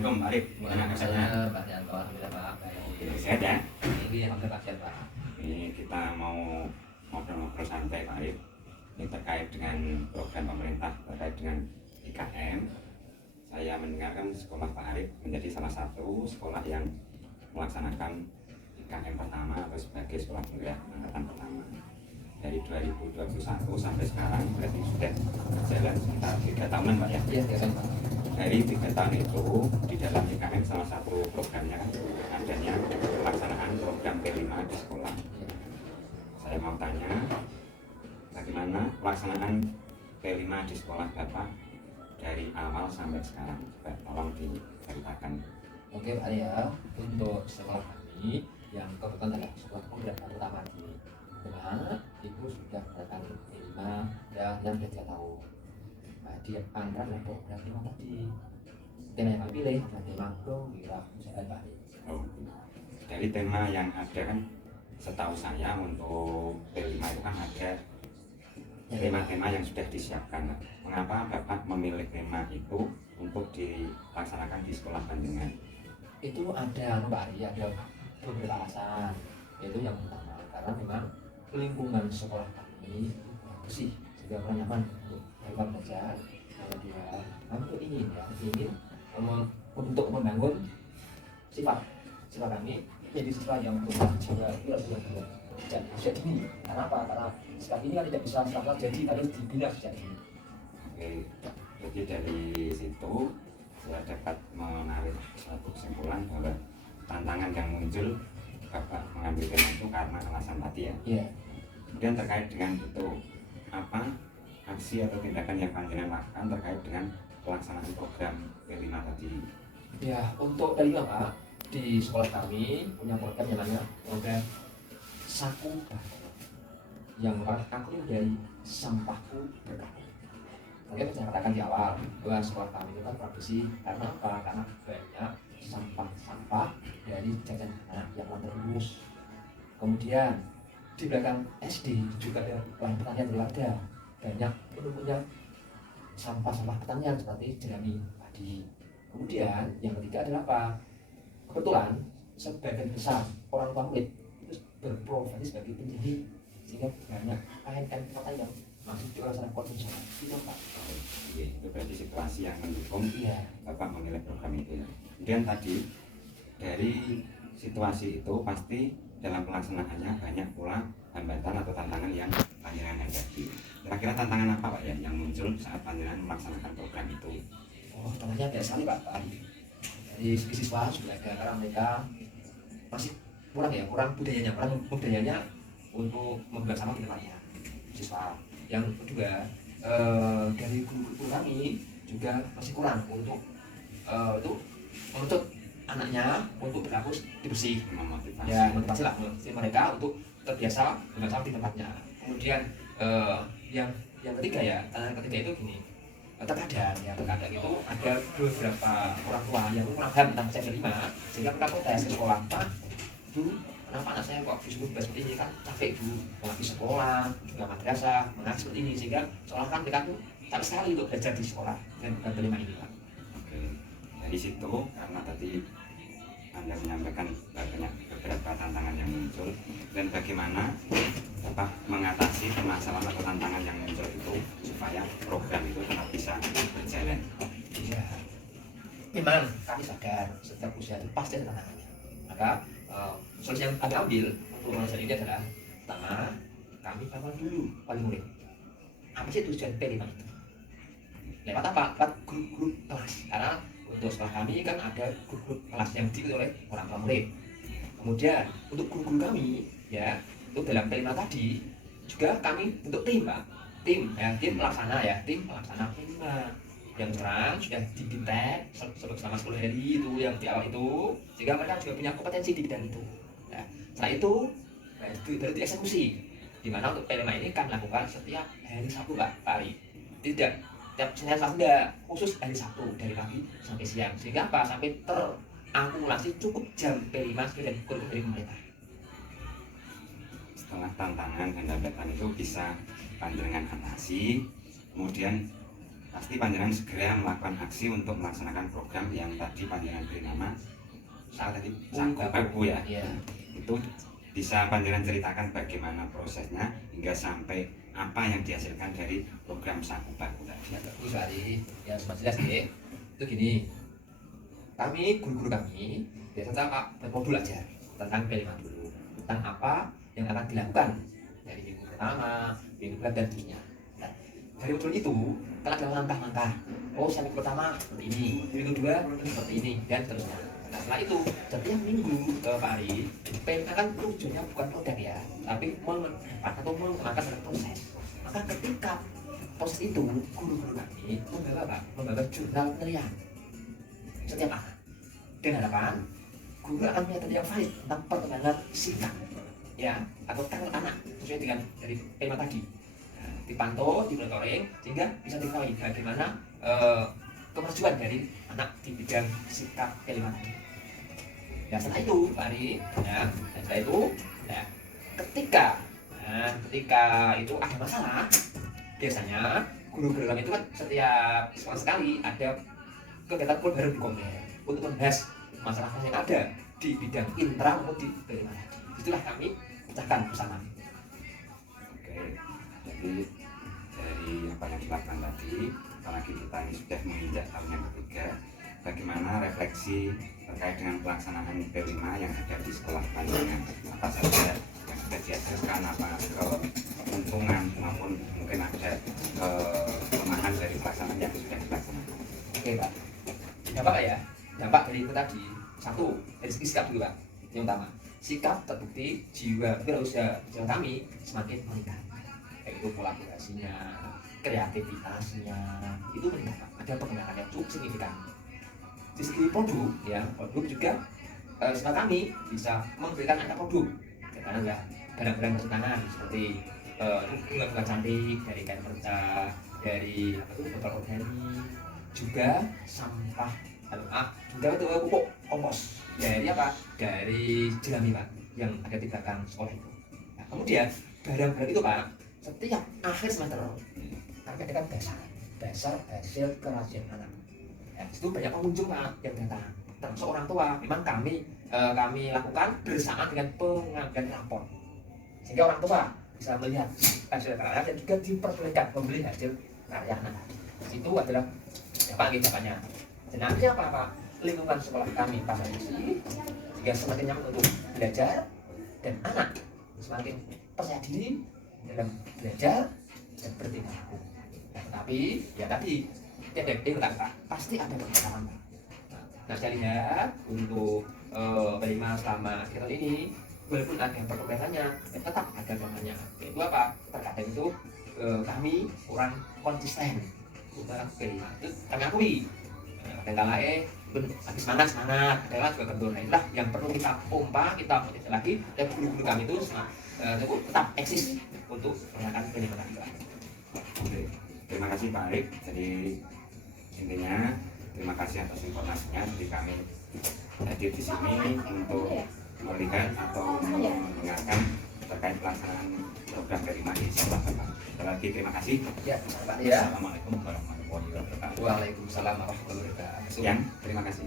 Assalamualaikum Pak Arif. Gimana kabarnya? Pak Yanto, alhamdulillah Pak. Sehat ya? Ini alhamdulillah Pak sehat Pak. Ini kita mau ngobrol-ngobrol santai Pak Arif. Ini terkait dengan program pemerintah terkait dengan IKM. Saya mendengarkan sekolah Pak Arif menjadi salah satu sekolah yang melaksanakan IKM pertama atau sebagai sekolah kuliah angkatan pertama. Dari 2021 sampai sekarang berarti sudah berjalan sekitar 3 tahunan Pak ya? Iya, 3 tahun Pak. Dari 3 tahun itu di dalam IKM salah satu programnya kan adanya pelaksanaan program P5 di sekolah. Saya mau tanya bagaimana pelaksanaan P5 di sekolah Bapak dari awal sampai sekarang, coba tolong diceritakan. Oke Pak ya, untuk sekolah kami yang kebetulan adalah sekolah kuliah pertama di Demak itu sudah datang P5 dan sudah 3 tahun. Nah, di antara program tema tadi tema yang kami pilih adalah tema kewirausahaan Pak. Oh, dari tema yang ada kan setahu saya untuk P5 itu kan ada tema-tema yang sudah disiapkan. Mengapa Bapak memilih tema itu untuk dilaksanakan di sekolah panjenengan? Itu ada Pak Ari, ada beberapa alasan. Yaitu yang pertama karena memang lingkungan sekolah kami bersih juga nyaman untuk mereka belajar. Yang kedua, kami tuh ingin untuk membangun sifat kami menjadi siswa yang berubah jiwa sejak dini. Karena apa? Karena sekarang ini kan tidak bisa serta jadi harus dibina sejak dini. Oke, jadi dari situ saya dapat menarik suatu kesimpulan bahwa tantangan yang muncul Bapak mengambil tema itu karena alasan tadi ya. Iya. Kemudian terkait dengan itu, apa aksi atau tindakan yang panjenengan lakukan terkait dengan pelaksanaan program P5 tadi? Ya, untuk dari Pak, di sekolah kami punya program yang namanya program Saku Bahagia, yang merupakan akronim dari Sampahku Berkah. Mungkin saya katakan di awal bahwa sekolah kami itu kan tradisi karena apa? Karena banyak sampah-sampah dari jajan anak yang terus. Kemudian di belakang SD juga ada lahan pertanian dari warga, banyak punya sampah-sampah pertanian seperti jerami padi. Kemudian yang ketiga adalah apa? Kebetulan sebagian besar orang tua murid itu berprofesi sebagai penjahit, sehingga banyak kain-kain kata yang masuk di sana konsumsi itu Pak. Oke, itu berarti situasi yang mendukung Bapak memilih program itu ya. Kemudian tadi dari situasi itu pasti dalam pelaksanaannya banyak pula hambatan atau tantangan yang panjenengan hadapi. Kira-kira tantangan apa Pak ya yang muncul saat panjenengan melaksanakan program itu? Oh, tantangannya banyak sekali Pak. Dari segi siswa sudah ada karena mereka masih kurang budayanya untuk membuat sama di tempatnya siswa. Yang kedua dari guru-guru kami juga masih kurang untuk itu menuntut anaknya untuk berlaku bersih, motivasi mereka untuk terbiasa dengan sama di tempatnya. Kemudian yang ketiga ya, tantangan ketiga itu gini, terkadang itu ada beberapa orang tua yang kurang paham tentang CP5 sehingga mereka protes ke sekolah, Pak, Bu, kenapa anak saya kok disuruh seperti ini, kan capek Bu, di sekolah juga madrasah mengajar seperti ini, sehingga seolah kan mereka tuh capek sekali untuk belajar di sekolah dan bukan P5 ini Pak. Oke, dari situ karena tadi Anda menyampaikan banyak beberapa tantangan yang muncul dan bagaimana Bapak mengatasi permasalahan atau tantangan yang muncul itu supaya program itu tetap bisa berjalan. Iya, memang kami sadar setiap usia itu pasti ada tantangannya. Maka solusi yang kami ambil untuk mengatasi ini adalah pertama, kami bangun dulu wali murid. Apa sih tujuan P5 itu? Lewat apa? Lewat grup-grup kelas. Karena untuk sekolah kami kan ada grup-grup kelas yang diikuti oleh orang tua murid. Kemudian untuk guru-guru kami ya, untuk dalam P5 tadi juga kami bentuk tim Pak. Tim pelaksana P5 yang sekarang sudah dibintek selama 10 hari itu yang di awal itu, sehingga mereka juga punya kompetensi di bidang itu. Nah, setelah itu baru dieksekusi, di mana untuk P5 ini kan lakukan setiap hari Sabtu Pak Ari. Tidak tiap Senin Selasa, khusus hari Sabtu dari pagi sampai siang, sehingga apa? Sampai terakumulasi cukup jam P5 dan kurikulum dari pemerintah. Setelah tantangan dan hambatan itu bisa panjenengan atasi, kemudian pasti panjenengan segera melakukan aksi untuk melaksanakan program yang tadi panjenengan beri nama tadi Saku Baku ya. Iya. Itu bisa panjenengan ceritakan bagaimana prosesnya hingga sampai apa yang dihasilkan dari program Saku Baku tadi. Ya, bagus sekali. Ya, semakin jelas ya. Itu gini. Kami, guru-guru kami, biasanya bermodul aja tentang P5 dulu. Tentang apa yang akan dilakukan dari minggu pertama, minggu kedua, dan seterusnya. Nah, dari modul itu, telah ada langkah-langkah. Oh, minggu pertama seperti ini, minggu kedua seperti ini, dan seterusnya. Nah, setelah itu, setiap minggu Pak Ari, PMK kan tujuannya bukan produk ya, tapi memanfaatkan atau menggunakan dalam proses. Maka ketika proses itu, guru-guru kami membawa jurnal penilaian setiap anak. Dan harapan, guru akan punya data yang valid tentang perkembangan sikap ya atau karakter anak sesuai dengan dari tema tadi. Nah, dipantau, dimonitoring sehingga bisa diketahui bagaimana kemajuan dari anak di bidang sikap P5 tadi. Ya setelah itu, Pak Ari, ya, dan setelah itu, ya, ketika itu ada masalah, biasanya guru-guru kami itu kan setiap sekali ada kegiatan baru di Komber untuk membahas masalah yang ada di bidang intra maupun di P5. Itulah kami pecahkan bersama. Oke, jadi dari apa yang dilakukan tadi, apalagi kita ini sudah menginjak tahun yang ketiga, bagaimana refleksi terkait dengan pelaksanaan P5 yang ada di sekolah panjenengan, apa saja yang sudah dihasilkan, apa keuntungan maupun mungkin ada kelemahan dari pelaksanaan yang sudah dilaksanakan. Oke Pak, dampak ya, dampak dari itu tadi satu dari segi sikap dulu Pak. Yang utama, sikap terbukti jiwa berusaha kami semakin meningkat, yaitu kolaborasinya, kreativitasnya itu meningkat Pak. Ada perkembangan yang cukup signifikan. Di segi produk ya, produk juga semua kami bisa memberikan angka produk karena ya barang-barang bertentangan seperti bunga-bunga cantik dari kain perca, dari botol organik, juga sampah juga itu pupuk kompos dari apa? Dari jerami Pak yang ada di belakang sekolah itu. Nah, kemudian barang-barang itu Pak setiap akhir semester kami adakan dasar hasil kerajinan anak. Ya, itu banyak pengunjung Pak yang datang, termasuk orang tua. Memang kami lakukan bersama dengan pengambilan rapor sehingga orang tua bisa melihat hasil karya dan juga diperbolehkan membeli hasil karya anak. Itu adalah dampaknya. Dan akhirnya apa? Lingkungan sekolah kami pasar isi jika semakin nyaman untuk belajar dan anak semakin percaya diri dalam belajar dan bertindak. Nah, tetapi ya tadi tidak Pak, pasti ada permasalahan Pak. Nah, saya lihat untuk P5 selama kita ini walaupun ada perkembangannya, tetap ada kelemahannya. Itu apa? Terkadang itu kami kurang konsisten. Bukan P5 itu kami akui. Kadang-kala lagi semangat, adalah juga kendor. Nah, itulah yang perlu kita pompa, kita motivasi lagi. Dan guru-guru kami itu tetap eksis untuk menggunakan P5 tadi. Oke, terima kasih Pak Arik. Jadi intinya terima kasih atas informasinya. Jadi kami hadir di sini untuk melihat atau mendengarkan terkait pelaksanaan program P5 di sekolah Bapak. Sekali lagi terima kasih. Ya, Pak ya. Assalamualaikum warahmatullahi wabarakatuh. Waalaikumsalam warahmatullahi wabarakatuh. Sekian, terima kasih.